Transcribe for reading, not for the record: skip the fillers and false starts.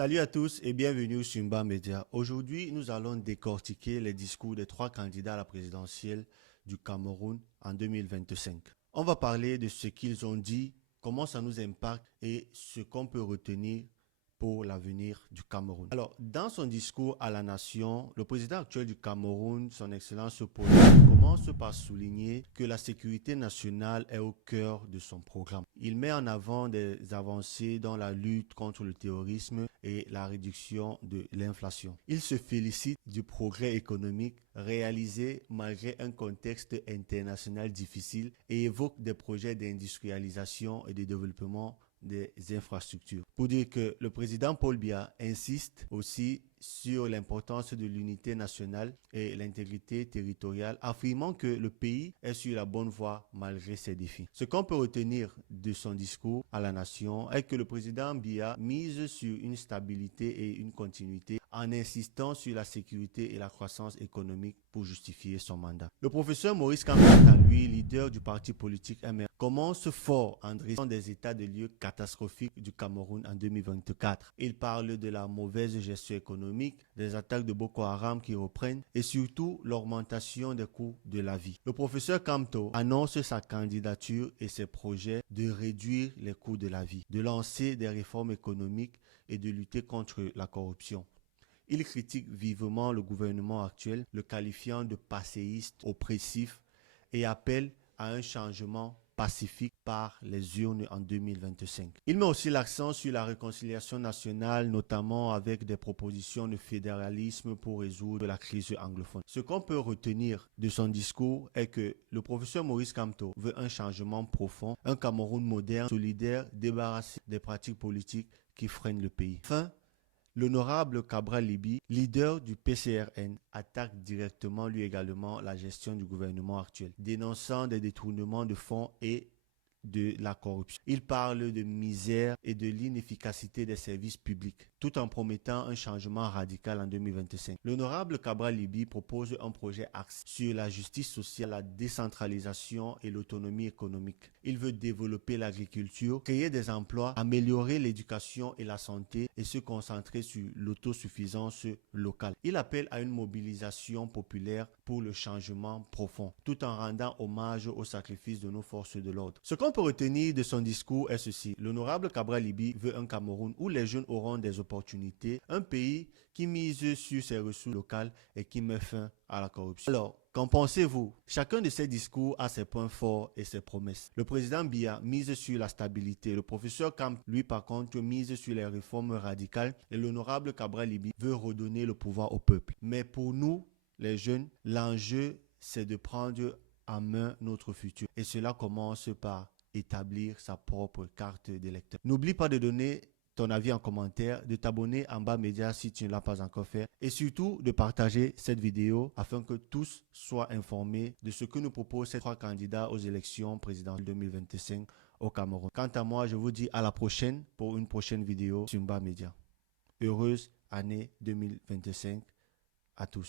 Salut à tous et bienvenue sur Mba Media. Aujourd'hui, nous allons décortiquer les discours des trois candidats à la présidentielle du Cameroun en 2025. On va parler de ce qu'ils ont dit, comment ça nous impacte et ce qu'on peut retenir pour l'avenir du Cameroun. Alors, dans son discours à la nation, le président actuel du Cameroun, son Excellence Paul, commence par souligner que la sécurité nationale est au cœur de son programme. Il met en avant des avancées dans la lutte contre le terrorisme et la réduction de l'inflation. Il se félicite du progrès économique réalisé malgré un contexte international difficile et évoque des projets d'industrialisation et de développement des infrastructures. Pour dire que le président Paul Biya insiste aussi sur l'importance de l'unité nationale et l'intégrité territoriale, affirmant que le pays est sur la bonne voie malgré ses défis. Ce qu'on peut retenir de son discours à la nation est que le président Biya mise sur une stabilité et une continuité en insistant sur la sécurité et la croissance économique pour justifier son mandat. Le professeur Maurice Kamto, à lui, leader du parti politique MR, commence fort en dressant des états de lieu catastrophiques du Cameroun en 2024. Il parle de la mauvaise gestion économique, des attaques de Boko Haram qui reprennent et surtout l'augmentation des coûts de la vie. Le professeur Kamto annonce sa candidature et ses projets de réduire les coûts de la vie, de lancer des réformes économiques et de lutter contre la corruption. Il critique vivement le gouvernement actuel, le qualifiant de passéiste, oppressif et appelle à un changement pacifique par les urnes en 2025. Il met aussi l'accent sur la réconciliation nationale, notamment avec des propositions de fédéralisme pour résoudre la crise anglophone. Ce qu'on peut retenir de son discours est que le professeur Maurice Kamto veut un changement profond, un Cameroun moderne, solidaire, débarrassé des pratiques politiques qui freinent le pays. Enfin, l'honorable Cabral Libi, leader du PCRN, attaque directement lui également la gestion du gouvernement actuel, dénonçant des détournements de fonds et de la corruption. Il parle de misère et de l'inefficacité des services publics, tout en promettant un changement radical en 2025. L'honorable Cabral Libi propose un projet axé sur la justice sociale, la décentralisation et l'autonomie économique. Il veut développer l'agriculture, créer des emplois, améliorer l'éducation et la santé et se concentrer sur l'autosuffisance locale. Il appelle à une mobilisation populaire pour le changement profond, tout en rendant hommage au sacrifice de nos forces de l'ordre. Ce qu'on peut retenir de son discours est ceci. L'honorable Cabral Libi veut un Cameroun où les jeunes auront des opportunités, un pays qui mise sur ses ressources locales et qui met fin à la corruption. Alors, qu'en pensez-vous? Chacun de ces discours a ses points forts et ses promesses. Le président Biya mise sur la stabilité. Le professeur Kamp, lui par contre, mise sur les réformes radicales. Et l'honorable Cabral Libi veut redonner le pouvoir au peuple. Mais pour nous, les jeunes, l'enjeu, c'est de prendre en main notre futur. Et cela commence par établir sa propre carte d'électeur. N'oublie pas de donner ton avis en commentaire, de t'abonner en Mba Media si tu ne l'as pas encore fait et surtout de partager cette vidéo afin que tous soient informés de ce que nous proposent ces trois candidats aux élections présidentielles 2025 au Cameroun. Quant à moi, je vous dis à la prochaine pour une prochaine vidéo sur Mba Media. Heureuse année 2025 à tous.